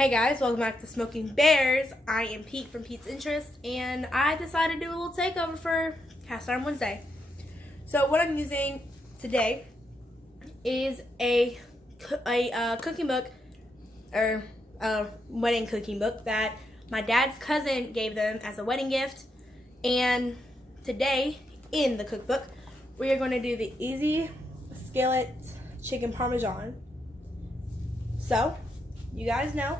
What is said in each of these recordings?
Hey guys, welcome back to Smoking Bears. I am Pete from Pete's Interest, and I decided to do a little takeover for Castiron Wednesday. So what I'm using today is a cooking book, or a wedding cooking book that my dad's cousin gave them as a wedding gift. And today, in the cookbook, we are going to do the easy skillet chicken parmesan. So, you guys know.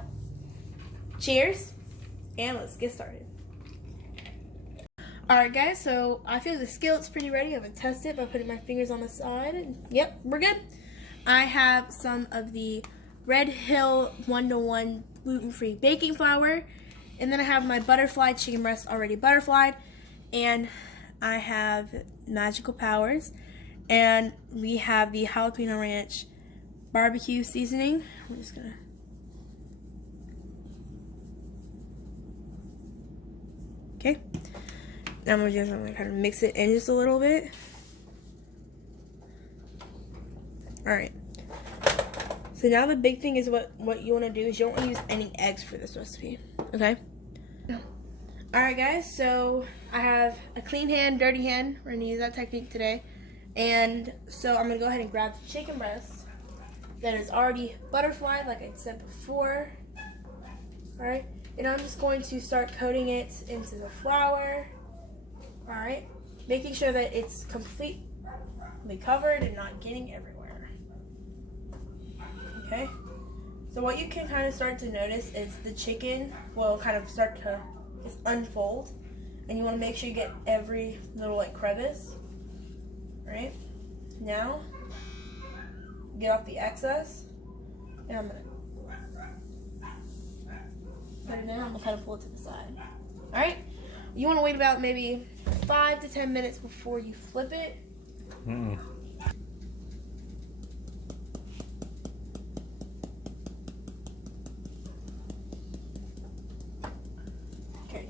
Cheers, and let's get started. Alright guys, so I feel the skillet's pretty ready. I'm going to test it by putting my fingers on the side. And yep, we're good. I have some of the Red Hill 1-to-1 gluten-free baking flour. And then I have my butterfly chicken breast already butterflied. And I have Magical Powers. And we have the jalapeno ranch barbecue seasoning. I'm just going to... Okay, now I'm just gonna kind of mix it in just a little bit. Alright, so now the big thing is what you want to do is you don't want to use any eggs for this recipe, okay? Alright guys, so I have a clean hand, dirty hand. We're going to use that technique today. And so I'm going to go ahead and grab the chicken breast that is already butterflied, like I said before. Alright. And I'm just going to start coating it into the flour. Alright. Making sure that it's completely covered and not getting everywhere. Okay. So what you can kind of start to notice is the chicken will kind of start to unfold. And you want to make sure you get every little like crevice. Alright. Now, get off the excess. And I'm going to put it in. I'm going to kind of pull it to the side. Alright? You want to wait about maybe 5 to 10 minutes before you flip it. Okay.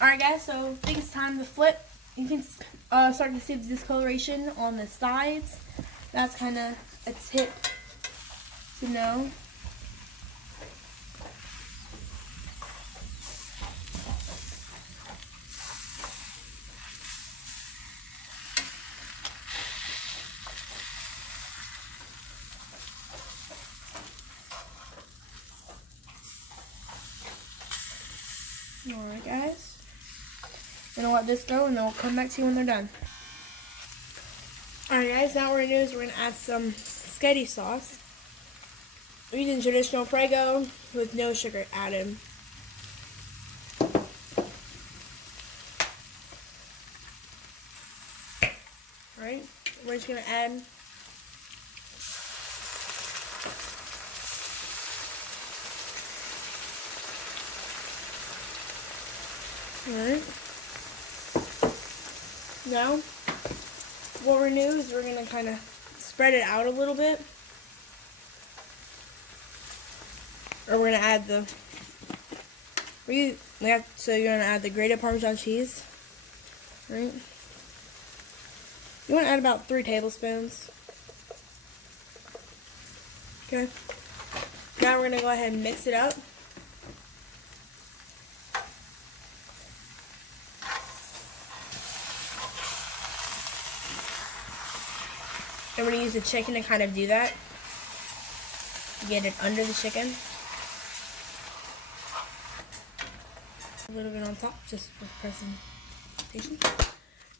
Alright guys, so I think it's time to flip. You can start to see the discoloration on the sides. That's kind of a tip to know. Alright guys. I'm going to let this go and then we'll come back to you when they're done. Alright guys, now what we're going to do is we're going to add some spaghetti sauce. We're using traditional Prego with no sugar added. Alright, we're just going to add alright. Now, what we're going to do is we're going to kind of spread it out a little bit. Or we're going to add the... so you're going to add the grated Parmesan cheese. Right? You want to add about 3 tablespoons. Okay. Now we're going to go ahead and mix it up. And we're going to use the chicken to kind of do that. Get it under the chicken. A little bit on top, just for presentation.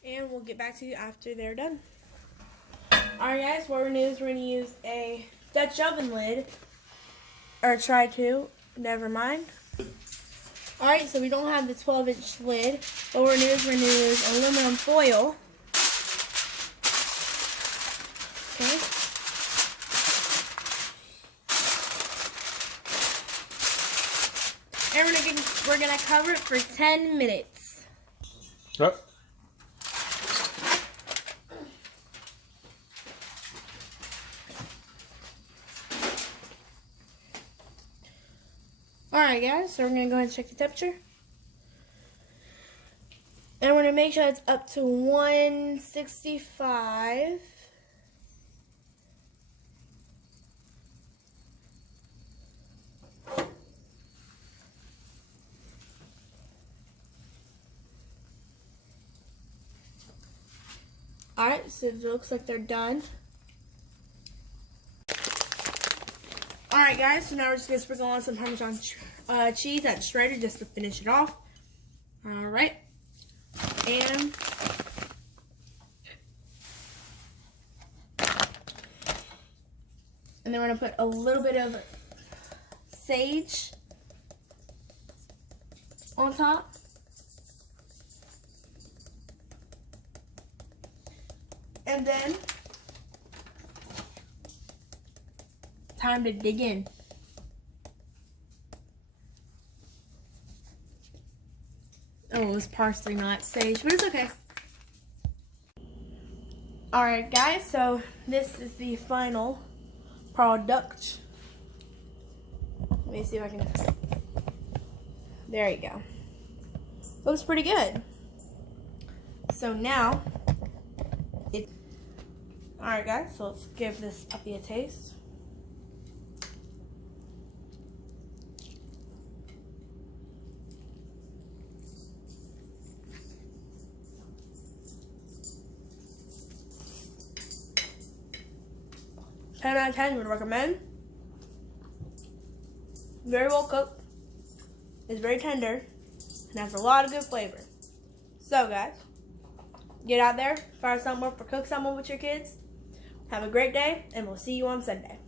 And we'll get back to you after they're done. Alright guys, what we're going to do is we're going to use a Dutch oven lid. Or try to. Never mind. Alright, so we don't have the 12-inch lid. What we're going to do is we're going to use aluminum foil. Okay. And we're gonna cover it for 10 minutes. Yep. Alright guys, so we're gonna go ahead and check the temperature. And we're want to make sure it's up to 165. Alright, so it looks like they're done. Alright guys, so now we're just going to sprinkle on some Parmesan cheese that's shredded just to finish it off. Alright. And then we're going to put a little bit of sage on top. And then, time to dig in. Oh, it was parsley, not sage, but it's okay. Alright guys, so this is the final product. Let me see if I can, there you go. Looks pretty good. So now, alright guys, so let's give this puppy a taste. Ten out of 10 would recommend. Very well cooked. It's very tender and has a lot of good flavor. So guys, get out there, fire something up or cook something with your kids. Have a great day, and we'll see you on Sunday.